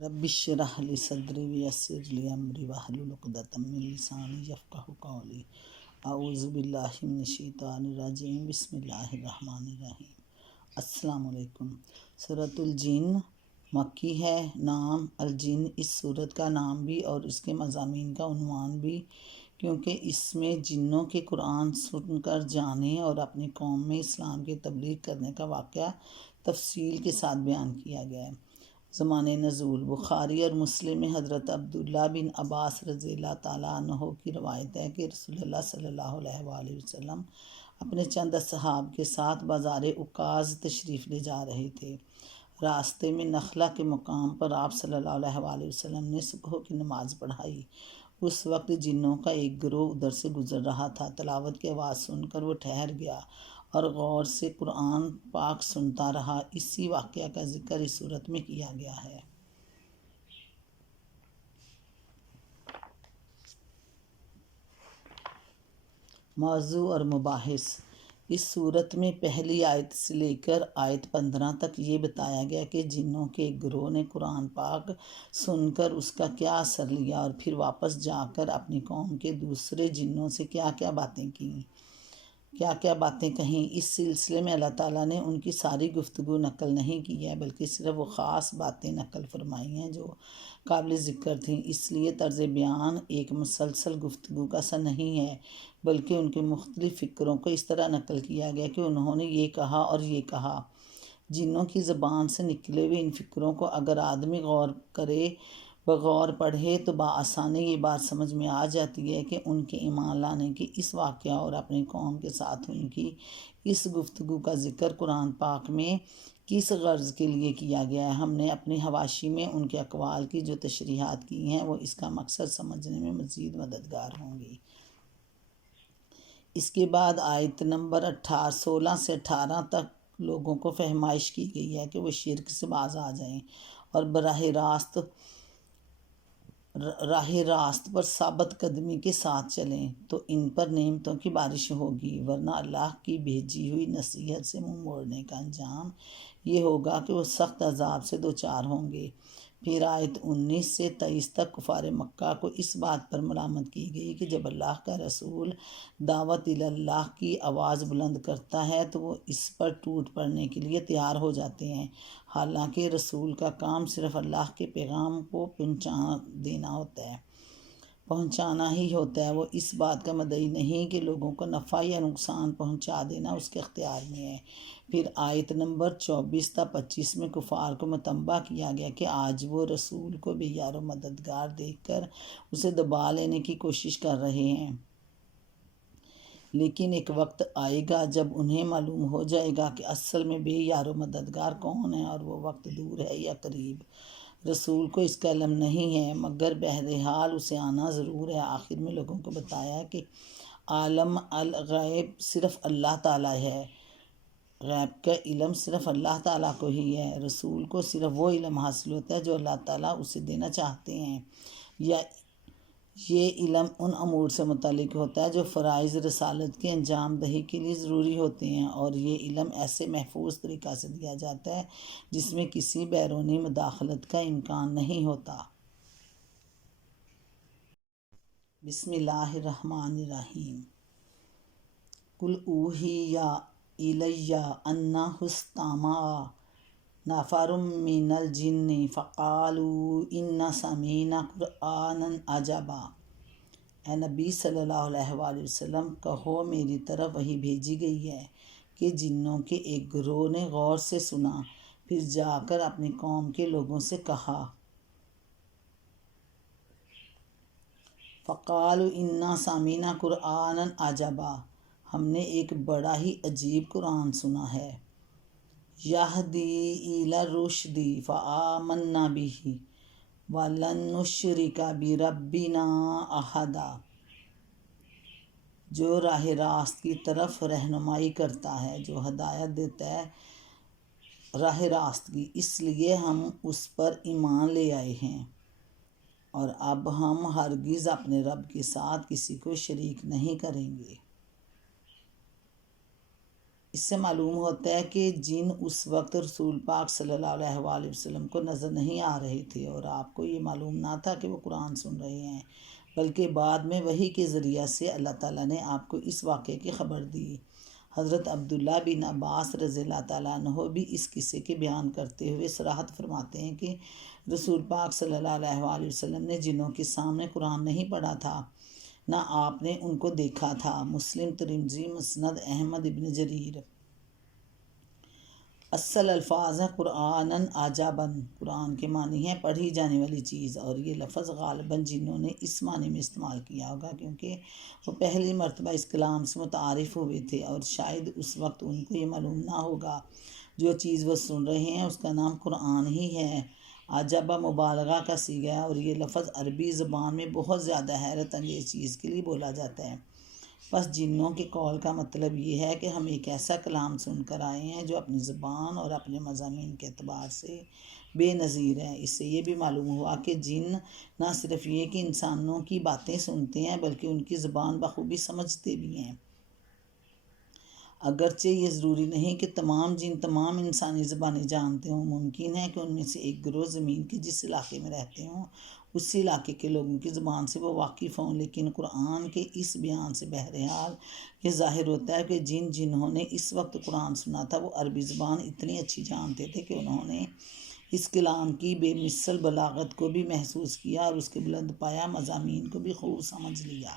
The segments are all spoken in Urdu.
رب اشرح لی صدری ویسر لی امری واحلل عقدۃ من لسانی یفقہوا قولی اعوذ باللہ من الشیطان الرجیم بسم اللہ الرحمن الرحیم۔ السلام علیکم۔ سورۃ الجن مکی ہے۔ نام الجن اس سورت کا نام بھی اور اس کے مضامین کا عنوان بھی، کیونکہ اس میں جنوں کے قرآن سن کر جانے اور اپنی قوم میں اسلام کی تبلیغ کرنے کا واقعہ تفصیل کے ساتھ بیان کیا گیا ہے۔ زمان نزول بخاری اور مسلم میں حضرت عبداللہ بن عباس رضی اللہ تعالیٰ عنہ کی روایت ہے کہ رسول اللہ صلی اللہ علیہ وآلہ وسلم اپنے چند اصحاب کے ساتھ بازار عکاظ تشریف لے جا رہے تھے۔ راستے میں نخلہ کے مقام پر آپ صلی اللہ علیہ وآلہ وسلم نے صبح کی نماز پڑھائی۔ اس وقت جنوں کا ایک گروہ ادھر سے گزر رہا تھا۔ تلاوت کی آواز سن کر وہ ٹھہر گیا اور غور سے قرآن پاک سنتا رہا۔ اسی واقعہ کا ذکر اس صورت میں کیا گیا ہے۔ موضوع اور مباحث۔ اس صورت میں پہلی آیت سے لے کر آیت 15 تک یہ بتایا گیا کہ جنوں کے ایک گروہ نے قرآن پاک سن کر اس کا کیا اثر لیا اور پھر واپس جا کر اپنی قوم کے دوسرے جنوں سے کیا کیا باتیں کہیں۔ اس سلسلے میں اللہ تعالیٰ نے ان کی ساری گفتگو نقل نہیں کی ہے، بلکہ صرف وہ خاص باتیں نقل فرمائی ہیں جو قابل ذکر تھیں۔ اس لیے طرز بیان ایک مسلسل گفتگو کا سا نہیں ہے، بلکہ ان کے مختلف فکروں کو اس طرح نقل کیا گیا کہ انہوں نے یہ کہا اور یہ کہا۔ جنوں کی زبان سے نکلے ہوئے ان فکروں کو اگر آدمی غور کرے، بغور پڑھے تو بآسانی یہ بات سمجھ میں آ جاتی ہے کہ ان کے ایمان لانے کے اس واقعہ اور اپنی قوم کے ساتھ ان کی اس گفتگو کا ذکر قرآن پاک میں کس غرض کے لیے کیا گیا ہے۔ ہم نے اپنے حواشی میں ان کے اقوال کی جو تشریحات کی ہیں وہ اس کا مقصد سمجھنے میں مزید مددگار ہوں گی۔ اس کے بعد آیت نمبر 16 سے 18 تک لوگوں کو فہمائش کی گئی ہے کہ وہ شرک سے باز آ جائیں اور راہ راست پر ثابت قدمی کے ساتھ چلیں تو ان پر نعمتوں کی بارش ہوگی، ورنہ اللہ کی بھیجی ہوئی نصیحت سے منہ موڑنے کا انجام یہ ہوگا کہ وہ سخت عذاب سے دوچار ہوں گے۔ پھر آیت 19 سے 23 تک کفار مکہ کو اس بات پر ملامت کی گئی کہ جب اللہ کا رسول دعوت اللہ کی آواز بلند کرتا ہے تو وہ اس پر ٹوٹ پڑنے کے لیے تیار ہو جاتے ہیں، حالانکہ رسول کا کام صرف اللہ کے پیغام کو پہنچانا ہی ہوتا ہے۔ وہ اس بات کا مدعی نہیں کہ لوگوں کو نفع یا نقصان پہنچا دینا اس کے اختیار میں ہے۔ پھر آیت نمبر 24 تا 25 میں کفار کو متنبہ کیا گیا کہ آج وہ رسول کو بے یار و مددگار دیکھ کر اسے دبا لینے کی کوشش کر رہے ہیں، لیکن ایک وقت آئے گا جب انہیں معلوم ہو جائے گا کہ اصل میں بے یار و مددگار کون ہے، اور وہ وقت دور ہے یا قریب۔ رسول کو اس کا علم نہیں ہے، مگر بہرحال اسے آنا ضرور ہے۔ آخر میں لوگوں کو بتایا کہ عالم الغیب صرف اللہ تعالیٰ ہے، غیب کا علم صرف اللہ تعالیٰ کو ہی ہے۔ رسول کو صرف وہ علم حاصل ہوتا ہے جو اللہ تعالیٰ اسے دینا چاہتے ہیں، یا یہ علم ان امور سے متعلق ہوتا ہے جو فرائض رسالت کے انجام دہی کے لیے ضروری ہوتے ہیں، اور یہ علم ایسے محفوظ طریقہ سے دیا جاتا ہے جس میں کسی بیرونی مداخلت کا امکان نہیں ہوتا۔ بسم اللہ الرحمن الرحیم۔ قل اوحی الی انہ استمع نفر من الجن فقالوا انا سمعنا قرآنا عجبا۔ اے نبی صلی اللہ علیہ وآلہ وسلم، کہو میری طرف وحی بھیجی گئی ہے کہ جنوں کے ایک گروہ نے غور سے سنا، پھر جا کر اپنی قوم کے لوگوں سے کہا، فقالوا انا سمعنا قرآنا عجبا، ہم نے ایک بڑا ہی عجیب قرآن سنا ہے، یہدی الی الرشد فآمنا بہ وَلَن نُشْرِكَ بِرَبِّنَا أَحَدًا، جو راہ راست کی طرف رہنمائی کرتا ہے، جو ہدایت دیتا ہے راہ راست کی، اس لیے ہم اس پر ایمان لے آئے ہیں، اور اب ہم ہرگز اپنے رب کے ساتھ کسی کو شریک نہیں کریں گے۔ اس سے معلوم ہوتا ہے کہ جن اس وقت رسول پاک صلی اللہ علیہ وآلہ وسلم کو نظر نہیں آ رہے تھے اور آپ کو یہ معلوم نہ تھا کہ وہ قرآن سن رہے ہیں، بلکہ بعد میں وحی کے ذریعہ سے اللہ تعالیٰ نے آپ کو اس واقعے کی خبر دی۔ حضرت عبداللہ بن عباس رضی اللہ تعالیٰ عنہ بھی اس قصے کے بیان کرتے ہوئے صراحت فرماتے ہیں کہ رسول پاک صلی اللہ علیہ وآلہ وسلم نے جنوں کے سامنے قرآن نہیں پڑھا تھا، نہ آپ نے ان کو دیکھا تھا۔ مسلم، ترمذی، مسند احمد ابن جریر۔ اصل الفاظ ہیں قرآناً عجباً، قرآن کے معنی ہیں پڑھی جانے والی چیز، اور یہ لفظ غالباً جنوں نے اس معنی میں استعمال کیا ہوگا کیونکہ وہ پہلی مرتبہ اس کلام سے متعارف ہوئے تھے، اور شاید اس وقت ان کو یہ معلوم نہ ہوگا جو چیز وہ سن رہے ہیں اس کا نام قرآن ہی ہے۔ عجبہ مبالغہ کا صیغہ ہے اور یہ لفظ عربی زبان میں بہت زیادہ حیرت انگیز چیز کے لیے بولا جاتا ہے۔ بس جنوں کے قول کا مطلب یہ ہے کہ ہم ایک ایسا کلام سن کر آئے ہیں جو اپنی زبان اور اپنے مضامین کے اعتبار سے بے نظیر ہے۔ اس سے یہ بھی معلوم ہوا کہ جن نہ صرف یہ کہ انسانوں کی باتیں سنتے ہیں بلکہ ان کی زبان بخوبی سمجھتے بھی ہیں۔ اگرچہ یہ ضروری نہیں کہ تمام جن تمام انسانی زبانیں جانتے ہوں، ممکن ہے کہ ان میں سے ایک گروہ زمین کے جس علاقے میں رہتے ہوں اس علاقے کے لوگوں کی زبان سے وہ واقف ہوں، لیکن قرآن کے اس بیان سے بہرحال یہ ظاہر ہوتا ہے کہ جنہوں نے اس وقت قرآن سنا تھا وہ عربی زبان اتنی اچھی جانتے تھے کہ انہوں نے اس کلام کی بے مثل بلاغت کو بھی محسوس کیا اور اس کے بلند پایہ مضامین کو بھی خوب سمجھ لیا۔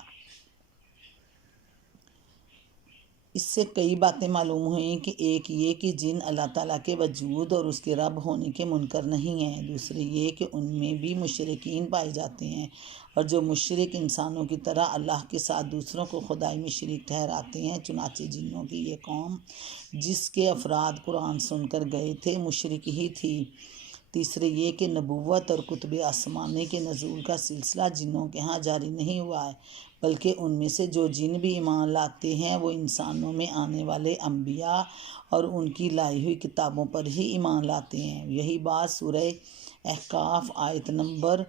اس سے کئی باتیں معلوم ہوئیں کہ ایک یہ کہ جن اللہ تعالیٰ کے وجود اور اس کے رب ہونے کے منکر نہیں ہیں، دوسرے یہ کہ ان میں بھی مشرکین پائے جاتے ہیں، اور جو مشرک انسانوں کی طرح اللہ کے ساتھ دوسروں کو خدائی میں شریک ٹھہراتے ہیں۔ چنانچہ جنوں کی یہ قوم جس کے افراد قرآن سن کر گئے تھے مشرک ہی تھی۔ تیسرے یہ کہ نبوت اور کتب آسمانی کے نزول کا سلسلہ جنوں کے ہاں جاری نہیں ہوا ہے، بلکہ ان میں سے جو جن بھی ایمان لاتے ہیں وہ انسانوں میں آنے والے انبیاء اور ان کی لائی ہوئی کتابوں پر ہی ایمان لاتے ہیں۔ یہی بات سورہ احقاف آیت نمبر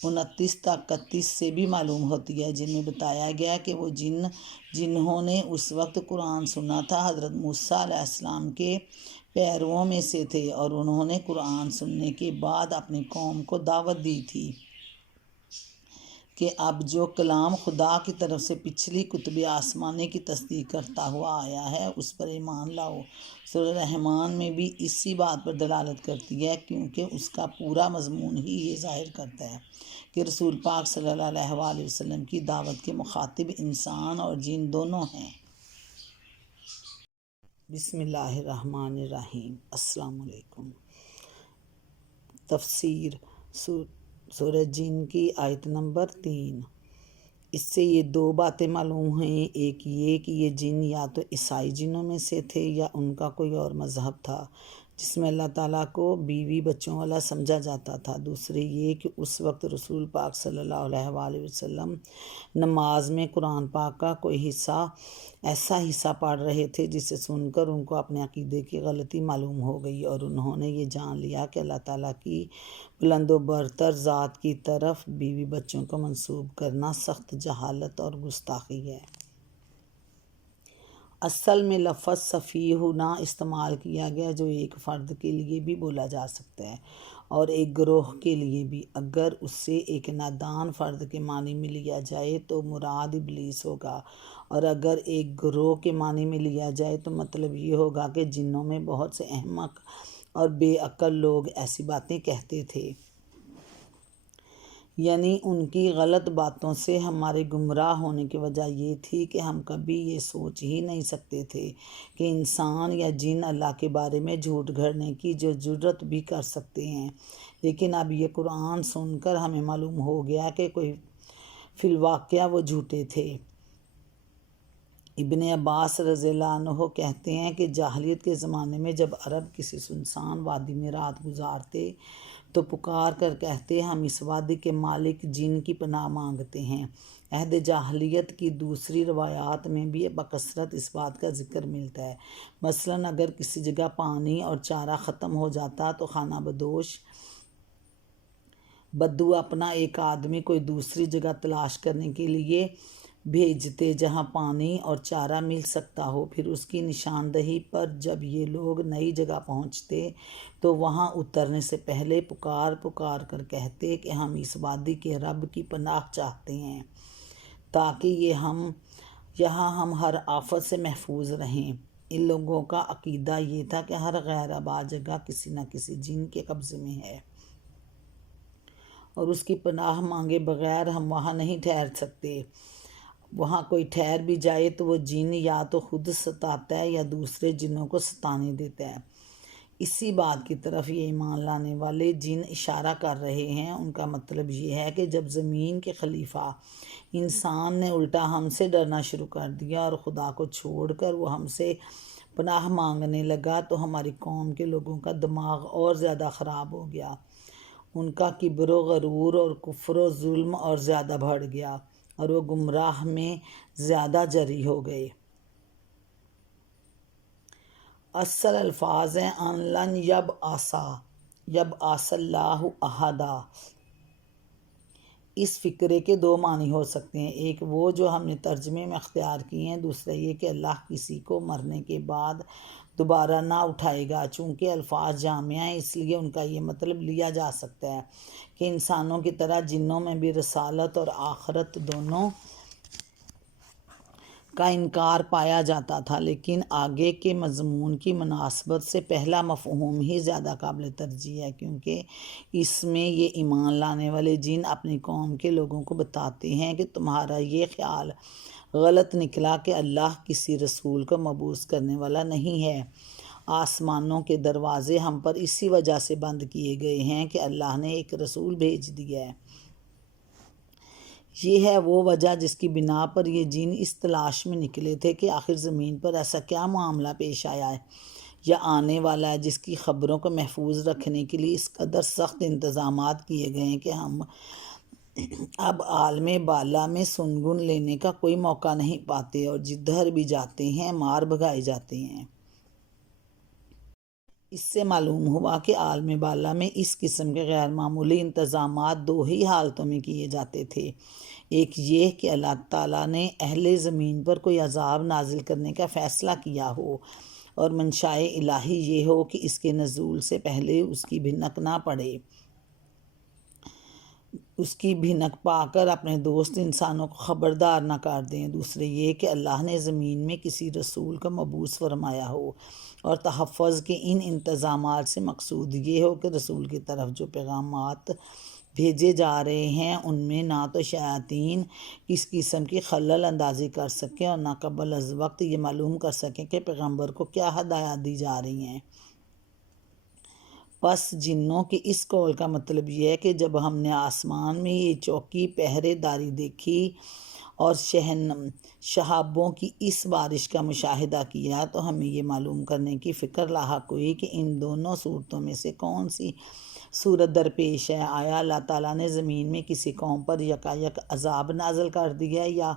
29 تا 31 سے بھی معلوم ہوتی ہے، جن میں بتایا گیا کہ وہ جنہوں نے اس وقت قرآن سنا تھا حضرت موسیٰ علیہ السلام کے پیرووں میں سے تھے، اور انہوں نے قرآن سننے کے بعد اپنی قوم کو دعوت دی تھی کہ اب جو کلام خدا کی طرف سے پچھلی کتب آسمانی کی تصدیق کرتا ہوا آیا ہے اس پر ایمان لاؤ۔ سورہ رحمان میں بھی اسی بات پر دلالت کرتی ہے، کیونکہ اس کا پورا مضمون ہی یہ ظاہر کرتا ہے کہ رسول پاک صلی اللہ علیہ وآلہ وسلم کی دعوت کے مخاطب انسان اور جن دونوں ہیں۔ بسم اللہ الرحمن الرحیم۔ السلام علیکم۔ تفسیر سورہ جن کی آیت نمبر 3۔ اس سے یہ دو باتیں معلوم ہیں، ایک یہ کہ یہ جن یا تو عیسائی جنوں میں سے تھے یا ان کا کوئی اور مذہب تھا جس میں اللہ تعالیٰ کو بیوی بچوں والا سمجھا جاتا تھا۔ دوسرے یہ کہ اس وقت رسول پاک صلی اللہ علیہ وآلہ وسلم نماز میں قرآن پاک کا کوئی ایسا حصہ پڑھ رہے تھے جسے سن کر ان کو اپنے عقیدے کی غلطی معلوم ہو گئی، اور انہوں نے یہ جان لیا کہ اللہ تعالیٰ کی بلند و برتر ذات کی طرف بیوی بچوں کو منسوب کرنا سخت جہالت اور گستاخی ہے۔ اصل میں لفظ سفیہنا استعمال کیا گیا جو ایک فرد کے لیے بھی بولا جا سکتا ہے اور ایک گروہ کے لیے بھی۔ اگر اسے ایک نادان فرد کے معنی میں لیا جائے تو مراد ابلیس ہوگا، اور اگر ایک گروہ کے معنی میں لیا جائے تو مطلب یہ ہوگا کہ جنوں میں بہت سے احمق اور بے عقل لوگ ایسی باتیں کہتے تھے، یعنی ان کی غلط باتوں سے ہمارے گمراہ ہونے کی وجہ یہ تھی کہ ہم کبھی یہ سوچ ہی نہیں سکتے تھے کہ انسان یا جن اللہ کے بارے میں جھوٹ گھڑنے کی جو جرت بھی کر سکتے ہیں، لیکن اب یہ قرآن سن کر ہمیں معلوم ہو گیا کہ کوئی فی الواقعہ وہ جھوٹے تھے۔ ابن عباس رضی اللہ عنہ کہتے ہیں کہ جاہلیت کے زمانے میں جب عرب کسی سنسان وادی میں رات گزارتے تو پکار کر کہتے ہم اس وادی کے مالک جن کی پناہ مانگتے ہیں۔ عہد جاہلیت کی دوسری روایات میں بھی بکثرت اس بات کا ذکر ملتا ہے۔ مثلاً اگر کسی جگہ پانی اور چارہ ختم ہو جاتا تو خانہ بدوش بدو اپنا ایک آدمی کوئی دوسری جگہ تلاش کرنے کے لیے بھیجتے جہاں پانی اور چارہ مل سکتا ہو۔ پھر اس کی نشاندہی پر جب یہ لوگ نئی جگہ پہنچتے تو وہاں اترنے سے پہلے پکار پکار کر کہتے کہ ہم اس وادی کے رب کی پناہ چاہتے ہیں تاکہ یہاں ہم ہر آفت سے محفوظ رہیں۔ ان لوگوں کا عقیدہ یہ تھا کہ ہر غیر آباد جگہ کسی نہ کسی جن کے قبضے میں ہے اور اس کی پناہ مانگے بغیر ہم وہاں نہیں ٹھہر سکتے۔ وہاں کوئی ٹھہر بھی جائے تو وہ جن یا تو خود ستاتا ہے یا دوسرے جنوں کو ستانے دیتا ہے۔ اسی بات کی طرف یہ ایمان لانے والے جن اشارہ کر رہے ہیں۔ ان کا مطلب یہ ہے کہ جب زمین کے خلیفہ انسان نے الٹا ہم سے ڈرنا شروع کر دیا اور خدا کو چھوڑ کر وہ ہم سے پناہ مانگنے لگا تو ہماری قوم کے لوگوں کا دماغ اور زیادہ خراب ہو گیا۔ ان کا کبر و غرور اور کفر و ظلم اور زیادہ بڑھ گیا اور وہ گمراہ میں زیادہ جری ہو گئے۔ اصل الفاظ ہیں ان لن یب آسا اللہ احدا۔ اس فقرے کے دو معنی ہو سکتے ہیں، ایک وہ جو ہم نے ترجمے میں اختیار کیے ہیں، دوسرا یہ کہ اللہ کسی کو مرنے کے بعد دوبارہ نہ اٹھائے گا۔ چونکہ الفاظ جامع ہیں اس لیے ان کا یہ مطلب لیا جا سکتا ہے کہ انسانوں کی طرح جنوں میں بھی رسالت اور آخرت دونوں کا انکار پایا جاتا تھا، لیکن آگے کے مضمون کی مناسبت سے پہلا مفہوم ہی زیادہ قابل ترجیح ہے، کیونکہ اس میں یہ ایمان لانے والے جن اپنی قوم کے لوگوں کو بتاتے ہیں کہ تمہارا یہ خیال غلط نکلا کہ اللہ کسی رسول کو مبعوث کرنے والا نہیں ہے۔ آسمانوں کے دروازے ہم پر اسی وجہ سے بند کیے گئے ہیں کہ اللہ نے ایک رسول بھیج دیا ہے۔ یہ ہے وہ وجہ جس کی بنا پر یہ جن اس تلاش میں نکلے تھے کہ آخر زمین پر ایسا کیا معاملہ پیش آیا ہے یا آنے والا ہے جس کی خبروں کو محفوظ رکھنے کے لیے اس قدر سخت انتظامات کیے گئے ہیں کہ ہم اب عالم بالا میں سنگن لینے کا کوئی موقع نہیں پاتے اور جدھر بھی جاتے ہیں مار بھگائے جاتے ہیں۔ اس سے معلوم ہوا کہ عالم بالا میں اس قسم کے غیر معمولی انتظامات دو ہی حالتوں میں کیے جاتے تھے، ایک یہ کہ اللہ تعالیٰ نے اہل زمین پر کوئی عذاب نازل کرنے کا فیصلہ کیا ہو اور منشائے الہی یہ ہو کہ اس کے نزول سے پہلے اس کی بھنک نہ پڑے، اس کی بھنک پا کر اپنے دوست انسانوں کو خبردار نہ کر دیں، دوسرے یہ کہ اللہ نے زمین میں کسی رسول کا مبعوث فرمایا ہو اور تحفظ کے ان انتظامات سے مقصود یہ ہو کہ رسول کی طرف جو پیغامات بھیجے جا رہے ہیں ان میں نہ تو شیاطین کس قسم کی خلل اندازی کر سکیں اور نہ قبل از وقت یہ معلوم کر سکیں کہ پیغمبر کو کیا ہدایات دی جا رہی ہیں۔ پس جنوں کے اس قول کا مطلب یہ ہے کہ جب ہم نے آسمان میں یہ چوکی پہرے داری دیکھی اور شہابوں کی اس بارش کا مشاہدہ کیا تو ہمیں یہ معلوم کرنے کی فکر لاحق ہوئی کہ ان دونوں صورتوں میں سے کون سی صورت درپیش ہے۔ آیا اللہ تعالیٰ نے زمین میں کسی قوم پر یکایک عذاب نازل کر دیا یا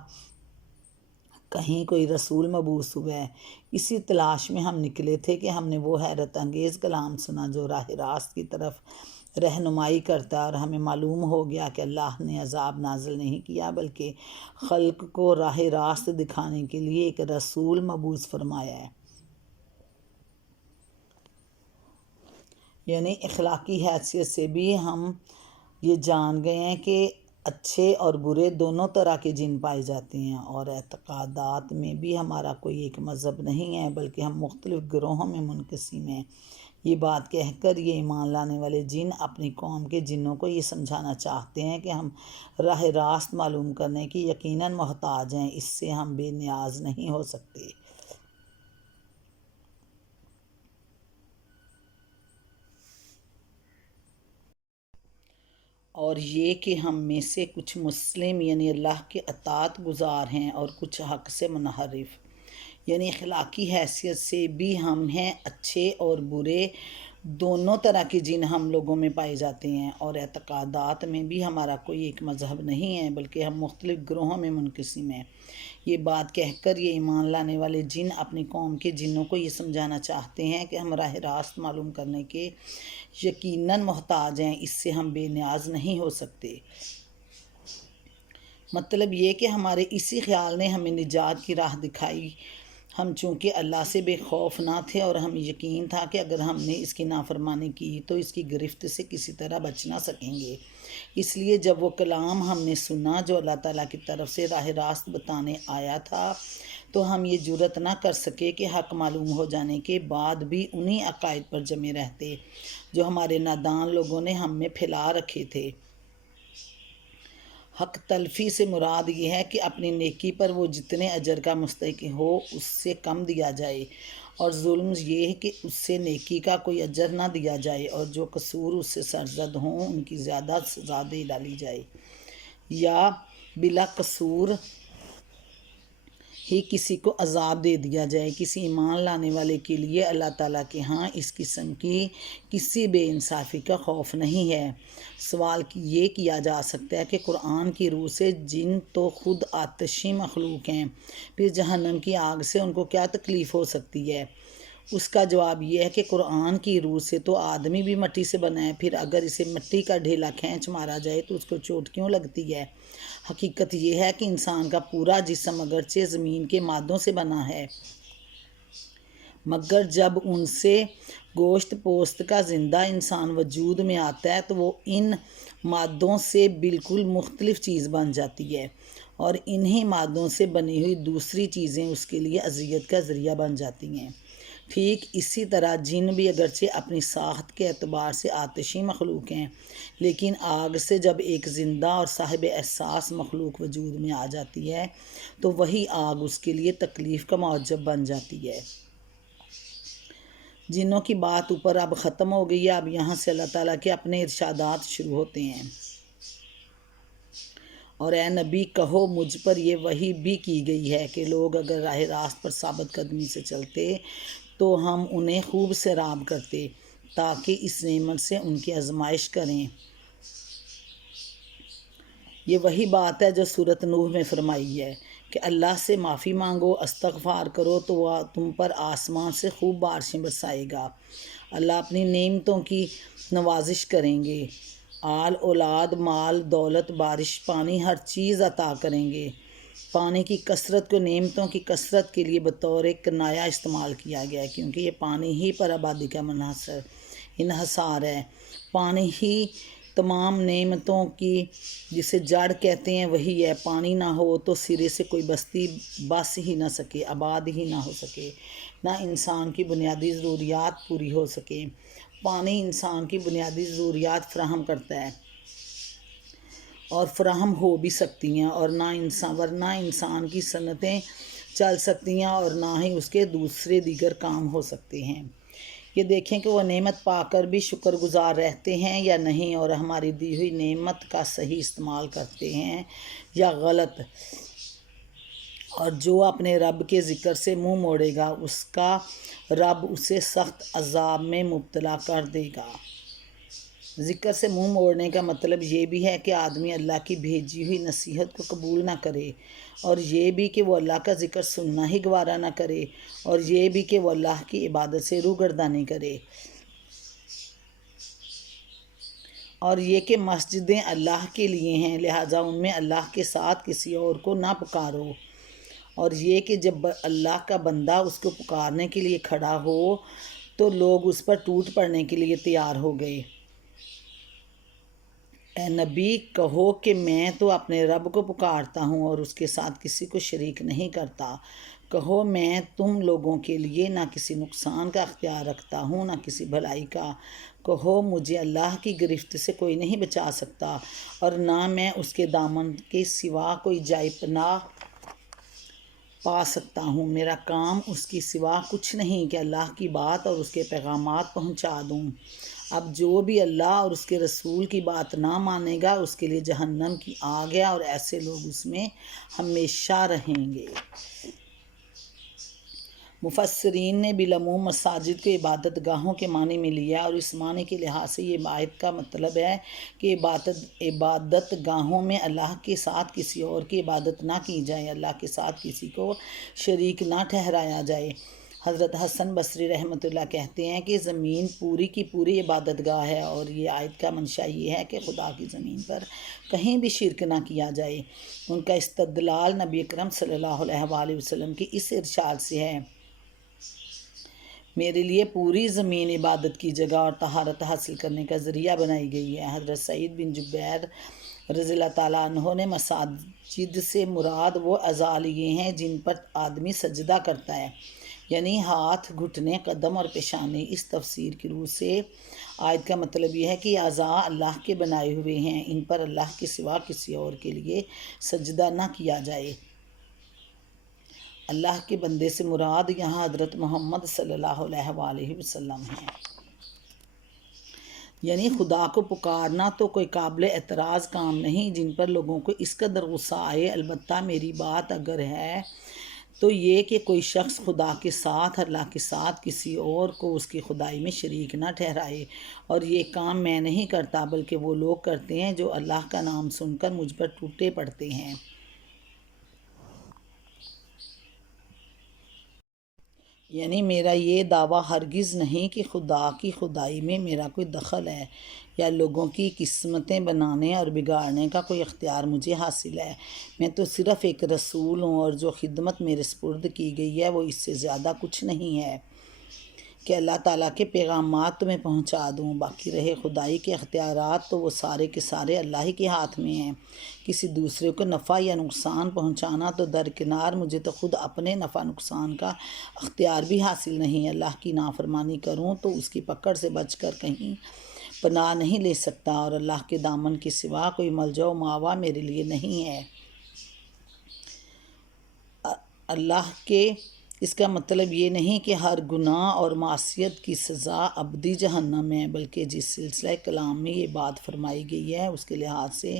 کہیں کوئی رسول مبعوث ہوا ہے؟ اسی تلاش میں ہم نکلے تھے کہ ہم نے وہ حیرت انگیز کلام سنا جو راہ راست کی طرف رہنمائی کرتا ہے، اور ہمیں معلوم ہو گیا کہ اللہ نے عذاب نازل نہیں کیا بلکہ خلق کو راہ راست دکھانے کے لیے ایک رسول مبعوث فرمایا ہے۔ یعنی اخلاقی حیثیت سے بھی ہم یہ جان گئے ہیں کہ اچھے اور برے دونوں طرح کے جن پائے جاتے ہیں، اور اعتقادات میں بھی ہمارا کوئی ایک مذہب نہیں ہے بلکہ ہم مختلف گروہوں میں منقسم ہیں۔ یہ بات کہہ کر یہ ایمان لانے والے جن اپنی قوم کے جنوں کو یہ سمجھانا چاہتے ہیں کہ ہم راہ راست معلوم کرنے کی یقیناً محتاج ہیں، اس سے ہم بے نیاز نہیں ہو سکتے۔ اور یہ کہ ہم میں سے کچھ مسلم یعنی اللہ کے اطاعت گزار ہیں اور کچھ حق سے منحرف، یعنی اخلاقی حیثیت سے بھی ہم ہیں، اچھے اور برے دونوں طرح کے جن ہم لوگوں میں پائے جاتے ہیں، اور اعتقادات میں بھی ہمارا کوئی ایک مذہب نہیں ہے بلکہ ہم مختلف گروہوں میں منقسم ہیں۔ یہ بات کہہ کر یہ ایمان لانے والے جن اپنی قوم کے جنوں کو یہ سمجھانا چاہتے ہیں کہ ہم راہ راست معلوم کرنے کے یقیناً محتاج ہیں، اس سے ہم بے نیاز نہیں ہو سکتے۔ مطلب یہ کہ ہمارے اسی خیال نے ہمیں نجات کی راہ دکھائی۔ ہم چونکہ اللہ سے بے خوف نہ تھے اور ہمیں یقین تھا کہ اگر ہم نے اس کی نافرمانی کی تو اس کی گرفت سے کسی طرح بچ نہ سکیں گے، اس لیے جب وہ کلام ہم نے سنا جو اللہ تعالیٰ کی طرف سے راہ راست بتانے آیا تھا تو ہم یہ جرأت نہ کر سکے کہ حق معلوم ہو جانے کے بعد بھی انہی عقائد پر جمے رہتے جو ہمارے نادان لوگوں نے ہم میں پھیلا رکھے تھے۔ حق تلفی سے مراد یہ ہے کہ اپنی نیکی پر وہ جتنے اجر کا مستحق ہو اس سے کم دیا جائے، اور ظلم یہ ہے کہ اس سے نیکی کا کوئی اجر نہ دیا جائے، اور جو قصور اس سے سرزد ہوں ان کی زیادہ سزا دے ڈالی جائے، یا بلا قصور ہی کسی کو عذاب دے دیا جائے۔ کسی ایمان لانے والے کے لیے اللہ تعالیٰ کے ہاں اس قسم کی کسی بے انصافی کا خوف نہیں ہے۔ سوال یہ کیا جا سکتا ہے کہ قرآن کی روح سے جن تو خود آتشی مخلوق ہیں، پھر جہنم کی آگ سے ان کو کیا تکلیف ہو سکتی ہے؟ اس کا جواب یہ ہے کہ قرآن کی روح سے تو آدمی بھی مٹی سے بنا ہے، پھر اگر اسے مٹی کا ڈھیلا کھینچ مارا جائے تو اس کو چوٹ کیوں لگتی ہے؟ حقیقت یہ ہے کہ انسان کا پورا جسم اگرچہ زمین کے مادوں سے بنا ہے، مگر جب ان سے گوشت پوست کا زندہ انسان وجود میں آتا ہے تو وہ ان مادوں سے بالکل مختلف چیز بن جاتی ہے، اور انہی مادوں سے بنی ہوئی دوسری چیزیں اس کے لیے اذیت کا ذریعہ بن جاتی ہیں۔ ٹھیک اسی طرح جن بھی اگرچہ اپنی ساخت کے اعتبار سے آتشی مخلوق ہیں، لیکن آگ سے جب ایک زندہ اور صاحب احساس مخلوق وجود میں آ جاتی ہے تو وہی آگ اس کے لیے تکلیف کا موجب بن جاتی ہے۔ جنوں کی بات اوپر اب ختم ہو گئی ہے، اب یہاں سے اللہ تعالیٰ کے اپنے ارشادات شروع ہوتے ہیں۔ اور اے نبی کہو مجھ پر یہ وحی بھی کی گئی ہے کہ لوگ اگر راہ راست پر ثابت قدمی سے چلتے تو ہم انہیں خوب سیراب کرتے تاکہ اس نعمت سے ان کی آزمائش کریں۔ یہ وہی بات ہے جو سورۃ نوح میں فرمائی ہے کہ اللہ سے معافی مانگو، استغفار کرو تو وہ تم پر آسمان سے خوب بارشیں برسائے گا۔ اللہ اپنی نعمتوں کی نوازش کریں گے، آل اولاد، مال، دولت، بارش، پانی، ہر چیز عطا کریں گے۔ پانی کی کثرت کو نعمتوں کی کثرت کے لیے بطور کنایہ استعمال کیا گیا ہے، کیونکہ یہ پانی ہی پر آبادی کا انحصار ہے۔ پانی ہی تمام نعمتوں کی جسے جڑ کہتے ہیں وہی ہے۔ پانی نہ ہو تو سرے سے کوئی بستی بس ہی نہ سکے، آباد ہی نہ ہو سکے، نہ انسان کی بنیادی ضروریات پوری ہو سکے۔ پانی انسان کی بنیادی ضروریات فراہم کرتا ہے اور فراہم ہو بھی سکتی ہیں، اور ورنہ انسان کی صنعتیں چل سکتی ہیں اور نہ ہی اس کے دوسرے دیگر کام ہو سکتے ہیں۔ یہ دیکھیں کہ وہ نعمت پا کر بھی شکر گزار رہتے ہیں یا نہیں، اور ہماری دی ہوئی نعمت کا صحیح استعمال کرتے ہیں یا غلط۔ اور جو اپنے رب کے ذکر سے منہ موڑے گا اس کا رب اسے سخت عذاب میں مبتلا کر دے گا۔ ذکر سے منہ موڑنے کا مطلب یہ بھی ہے کہ آدمی اللہ کی بھیجی ہوئی نصیحت کو قبول نہ کرے، اور یہ بھی کہ وہ اللہ کا ذکر سننا ہی گوارا نہ کرے، اور یہ بھی کہ وہ اللہ کی عبادت سے روگردانی کرے، اور یہ کہ مسجدیں اللہ کے لیے ہیں لہٰذا ان میں اللہ کے ساتھ کسی اور کو نہ پکارو، اور یہ کہ جب اللہ کا بندہ اس کو پکارنے کے لیے کھڑا ہو تو لوگ اس پر ٹوٹ پڑنے کے لیے تیار ہو گئے۔ اے نبی کہو کہ میں تو اپنے رب کو پکارتا ہوں اور اس کے ساتھ کسی کو شریک نہیں کرتا۔ کہو میں تم لوگوں کے لیے نہ کسی نقصان کا اختیار رکھتا ہوں نہ کسی بھلائی کا۔ کہو مجھے اللہ کی گرفت سے کوئی نہیں بچا سکتا، اور نہ میں اس کے دامن کے سوا کوئی جائے پناہ پا سکتا ہوں۔ میرا کام اس کی سوا کچھ نہیں کہ اللہ کی بات اور اس کے پیغامات پہنچا دوں۔ اب جو بھی اللہ اور اس کے رسول کی بات نہ مانے گا اس کے لیے جہنم کی آگ ہے، اور ایسے لوگ اس میں ہمیشہ رہیں گے۔ مفسرین نے بالعموم مساجد کو عبادت گاہوں کے معنی میں لیا، اور اس معنی کے لحاظ سے یہ آیت کا مطلب ہے کہ عبادت گاہوں میں اللہ کے ساتھ کسی اور کی عبادت نہ کی جائے، اللہ کے ساتھ کسی کو شریک نہ ٹھہرایا جائے۔ حضرت حسن بصری رحمۃ اللہ کہتے ہیں کہ زمین پوری کی پوری عبادت گاہ ہے، اور یہ آیت کا منشا یہ ہے کہ خدا کی زمین پر کہیں بھی شرک نہ کیا جائے۔ ان کا استدلال نبی اکرم صلی اللہ علیہ وآلہ وسلم کی اس ارشاد سے ہے، میرے لیے پوری زمین عبادت کی جگہ اور طہارت حاصل کرنے کا ذریعہ بنائی گئی ہے۔ حضرت سعید بن جبیر رضی اللہ تعالیٰ عنہ نے مساجد سے مراد وہ اعضاء لیے ہیں جن پر آدمی سجدہ کرتا ہے، یعنی ہاتھ، گھٹنے، قدم اور پیشانی۔ اس تفسیر کی روح سے آیت کا مطلب یہ ہے کہ یہ اعضاء اللہ کے بنائے ہوئے ہیں، ان پر اللہ کے سوا کسی اور کے لیے سجدہ نہ کیا جائے۔ اللہ کے بندے سے مراد یہاں حضرت محمد صلی اللہ علیہ وآلہ وسلم ہیں۔ یعنی خدا کو پکارنا تو کوئی قابل اعتراض کام نہیں جن پر لوگوں کو اس قدر غصہ آئے۔ البتہ میری بات اگر ہے تو یہ کہ کوئی شخص خدا کے ساتھ، اللہ کے ساتھ کسی اور کو اس کی خدائی میں شریک نہ ٹھہرائے، اور یہ کام میں نہیں کرتا بلکہ وہ لوگ کرتے ہیں جو اللہ کا نام سن کر مجھ پر ٹوٹے پڑتے ہیں۔ یعنی میرا یہ دعویٰ ہرگز نہیں کہ خدا کی خدائی میں میرا کوئی دخل ہے، یا لوگوں کی قسمتیں بنانے اور بگاڑنے کا کوئی اختیار مجھے حاصل ہے۔ میں تو صرف ایک رسول ہوں، اور جو خدمت میرے سپرد کی گئی ہے وہ اس سے زیادہ کچھ نہیں ہے کہ اللہ تعالیٰ کے پیغامات تمہیں پہنچا دوں۔ باقی رہے خدائی کے اختیارات تو وہ سارے کے سارے اللہ ہی کے ہاتھ میں ہیں۔ کسی دوسرے کو نفع یا نقصان پہنچانا تو درکنار، مجھے تو خود اپنے نفع نقصان کا اختیار بھی حاصل نہیں۔ اللہ کی نافرمانی کروں تو اس کی پکڑ سے بچ کر کہیں پناہ نہیں لے سکتا، اور اللہ کے دامن کے سوا کوئی ملجا و ماوا میرے لیے نہیں ہے۔ اللہ کے اس کا مطلب یہ نہیں کہ ہر گناہ اور معصیت کی سزا ابدی جہنم ہے، بلکہ جس سلسلہ کلام میں یہ بات فرمائی گئی ہے اس کے لحاظ سے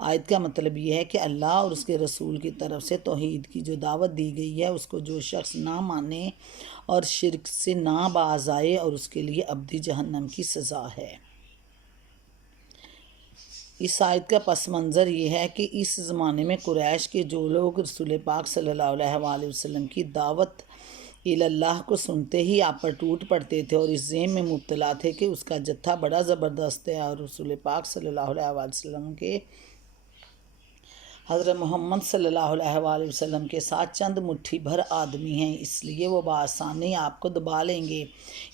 آیت کا مطلب یہ ہے کہ اللہ اور اس کے رسول کی طرف سے توحید کی جو دعوت دی گئی ہے اس کو جو شخص نہ مانے اور شرک سے نہ باز آئے، اور اس کے لیے ابدی جہنم کی سزا ہے۔ اس آیت کا پس منظر یہ ہے کہ اس زمانے میں قریش کے جو لوگ رسول پاک صلی اللہ علیہ وآلہ وسلم کی دعوت اللہ کو سنتے ہی آپ پر ٹوٹ پڑتے تھے، اور اس ذہن میں مبتلا تھے کہ اس کا جتھا بڑا زبردست ہے، اور رسول پاک صلی اللہ علیہ وآلہ وسلم کے حضرت محمد صلی اللہ علیہ وآلہ وسلم کے ساتھ چند مٹھی بھر آدمی ہیں، اس لیے وہ بآسانی آپ کو دبا لیں گے۔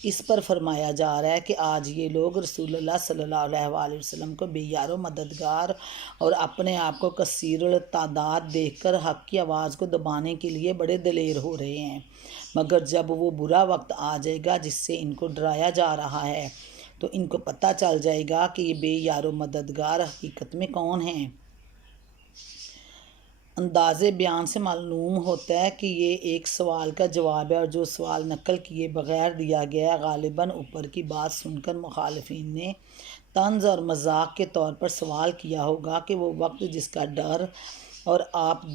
اس پر فرمایا جا رہا ہے کہ آج یہ لوگ رسول اللہ صلی اللہ علیہ وآلہ وسلم کو بے یار و مددگار اور اپنے آپ کو کثیر التعداد دیکھ کر حق کی آواز کو دبانے کے لیے بڑے دلیر ہو رہے ہیں، مگر جب وہ برا وقت آ جائے گا جس سے ان کو ڈرایا جا رہا ہے تو ان کو پتہ چل جائے گا کہ یہ بے یار و مددگار حقیقت میں کون ہیں۔ انداز بیان سے معلوم ہوتا ہے کہ یہ ایک سوال کا جواب ہے، اور جو سوال نقل کیے بغیر دیا گیا غالباً اوپر کی بات سن کر مخالفین نے طنز اور مذاق کے طور پر سوال کیا ہوگا کہ وہ وقت جس کا ڈر اور آپ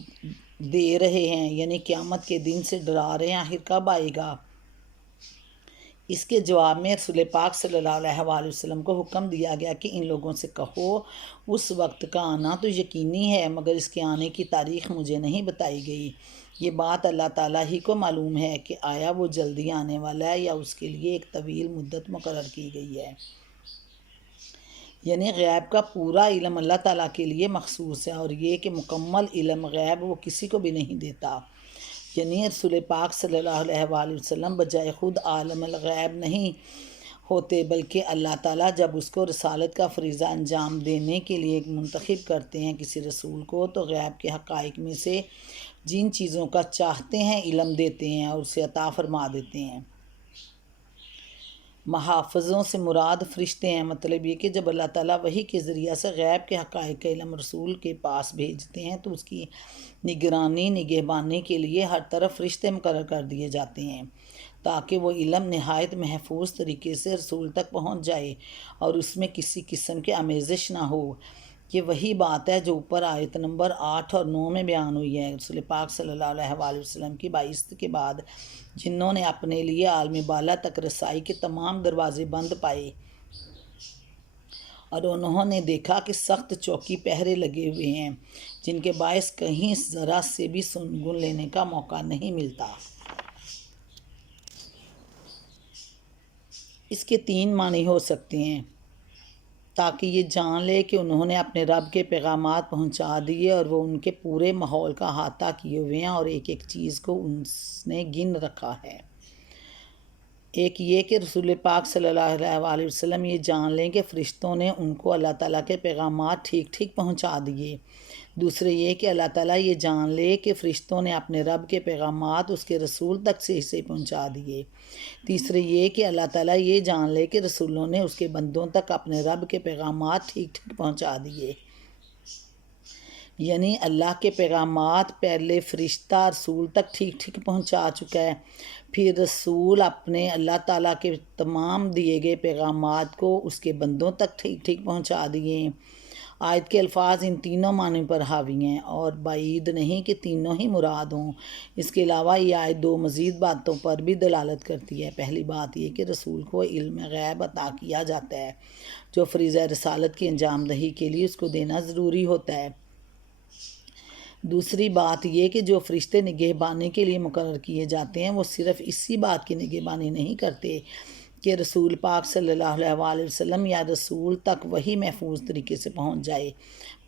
دے رہے ہیں، یعنی قیامت کے دن سے ڈرا رہے ہیں، آخر کب آئے گا؟ اس کے جواب میں رسول پاک صلی اللہ علیہ وآلہ وسلم کو حکم دیا گیا کہ ان لوگوں سے کہو اس وقت کا آنا تو یقینی ہے، مگر اس کے آنے کی تاریخ مجھے نہیں بتائی گئی۔ یہ بات اللہ تعالیٰ ہی کو معلوم ہے کہ آیا وہ جلدی آنے والا ہے یا اس کے لیے ایک طویل مدت مقرر کی گئی ہے۔ یعنی غیب کا پورا علم اللہ تعالیٰ کے لیے مخصوص ہے، اور یہ کہ مکمل علم غیب وہ کسی کو بھی نہیں دیتا۔ یعنی رسول پاک صلی اللہ علیہ وآلہ وسلم بجائے خود عالم الغیب نہیں ہوتے، بلکہ اللہ تعالیٰ جب اس کو رسالت کا فریضہ انجام دینے کے لیے منتخب کرتے ہیں کسی رسول کو، تو غیب کے حقائق میں سے جن چیزوں کا چاہتے ہیں علم دیتے ہیں اور اسے عطا فرما دیتے ہیں۔ محافظوں سے مراد فرشتے ہیں، مطلب یہ کہ جب اللہ تعالیٰ وحی کے ذریعہ سے غیب کے حقائق کا علم رسول کے پاس بھیجتے ہیں تو اس کی نگرانی نگہبانی کے لیے ہر طرف فرشتے مقرر کر دیے جاتے ہیں تاکہ وہ علم نہایت محفوظ طریقے سے رسول تک پہنچ جائے اور اس میں کسی قسم کی آمیزش نہ ہو۔ یہ وہی بات ہے جو اوپر آیت نمبر 8 اور 9 میں بیان ہوئی ہے۔ رسول پاک صلی اللہ علیہ وآلہ وسلم کی بعثت کے بعد جنہوں نے اپنے لیے عالم بالا تک رسائی کے تمام دروازے بند پائے، اور انہوں نے دیکھا کہ سخت چوکی پہرے لگے ہوئے ہیں جن کے باعث کہیں ذرا سے بھی سنگن لینے کا موقع نہیں ملتا۔ اس کے 3 معنی ہو سکتے ہیں، تاکہ یہ جان لے کہ انہوں نے اپنے رب کے پیغامات پہنچا دیے اور وہ ان کے پورے ماحول کا احاطہ کیے ہوئے ہیں اور ایک ایک چیز کو اس نے گن رکھا ہے۔ ایک یہ کہ رسول پاک صلی اللہ علیہ وسلم یہ جان لیں کہ فرشتوں نے ان کو اللہ تعالیٰ کے پیغامات ٹھیک ٹھیک پہنچا دیے۔ دوسرے یہ کہ اللہ تعالیٰ یہ جان لے کہ فرشتوں نے اپنے رب کے پیغامات اس کے رسول تک صحیح سے پہنچا دیے۔ تیسرے یہ کہ اللہ تعالیٰ یہ جان لے کہ رسولوں نے اس کے بندوں تک اپنے رب کے پیغامات ٹھیک ٹھیک پہنچا دیے۔ یعنی اللہ کے پیغامات پہلے فرشتہ رسول تک ٹھیک ٹھیک پہنچا چکا ہے، پھر رسول اپنے اللہ تعالیٰ کے تمام دیے گئے پیغامات کو اس کے بندوں تک ٹھیک ٹھیک پہنچا دیے ہیں۔ آیت کے الفاظ ان تینوں معنی پر حاوی ہیں اور بعید نہیں کہ تینوں ہی مراد ہوں۔ اس کے علاوہ یہ آیت 2 مزید باتوں پر بھی دلالت کرتی ہے۔ پہلی بات یہ کہ رسول کو علم غیب عطا کیا جاتا ہے جو فریضہ رسالت کی انجام دہی کے لیے اس کو دینا ضروری ہوتا ہے۔ دوسری بات یہ کہ جو فرشتے نگہبانی کے لیے مقرر کیے جاتے ہیں وہ صرف اسی بات کی نگہبانی نہیں کرتے کہ رسول پاک صلی اللہ علیہ وسلم یا رسول تک وہی محفوظ طریقے سے پہنچ جائے،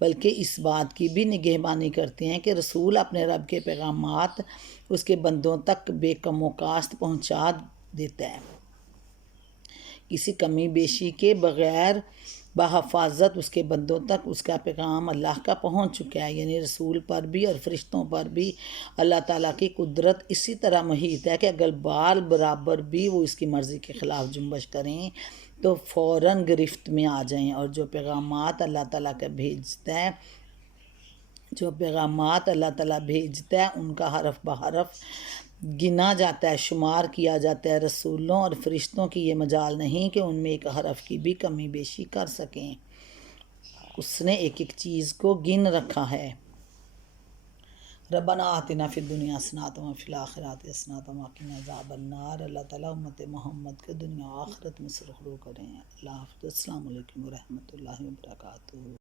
بلکہ اس بات کی بھی نگہبانی کرتے ہیں کہ رسول اپنے رب کے پیغامات اس کے بندوں تک بے کم و کاست پہنچا دیتا ہے، کسی کمی بیشی کے بغیر بحفاظت اس کے بندوں تک اس کا پیغام اللہ کا پہنچ چکا ہے۔ یعنی رسول پر بھی اور فرشتوں پر بھی اللہ تعالیٰ کی قدرت اسی طرح محیط ہے کہ اگر بال برابر بھی وہ اس کی مرضی کے خلاف جنبش کریں تو فوراً گرفت میں آ جائیں، اور جو پیغامات اللہ تعالیٰ کا بھیجتا ہے ان کا حرف بحرف گنا جاتا ہے، شمار کیا جاتا ہے۔ رسولوں اور فرشتوں کی یہ مجال نہیں کہ ان میں ایک حرف کی بھی کمی بیشی کر سکیں، اس نے ایک ایک چیز کو گن رکھا ہے۔ ربنا آتنا فی الدنیا حسنۃ وفی الآخرۃ حسنۃ وقنا عذاب النار۔ اللہ تعالیٰ امت محمد کے دنیا و آخرت میں سرخرو کریں۔ اللہ حافظ۔ السلام علیکم ورحمۃ اللہ وبرکاتہ۔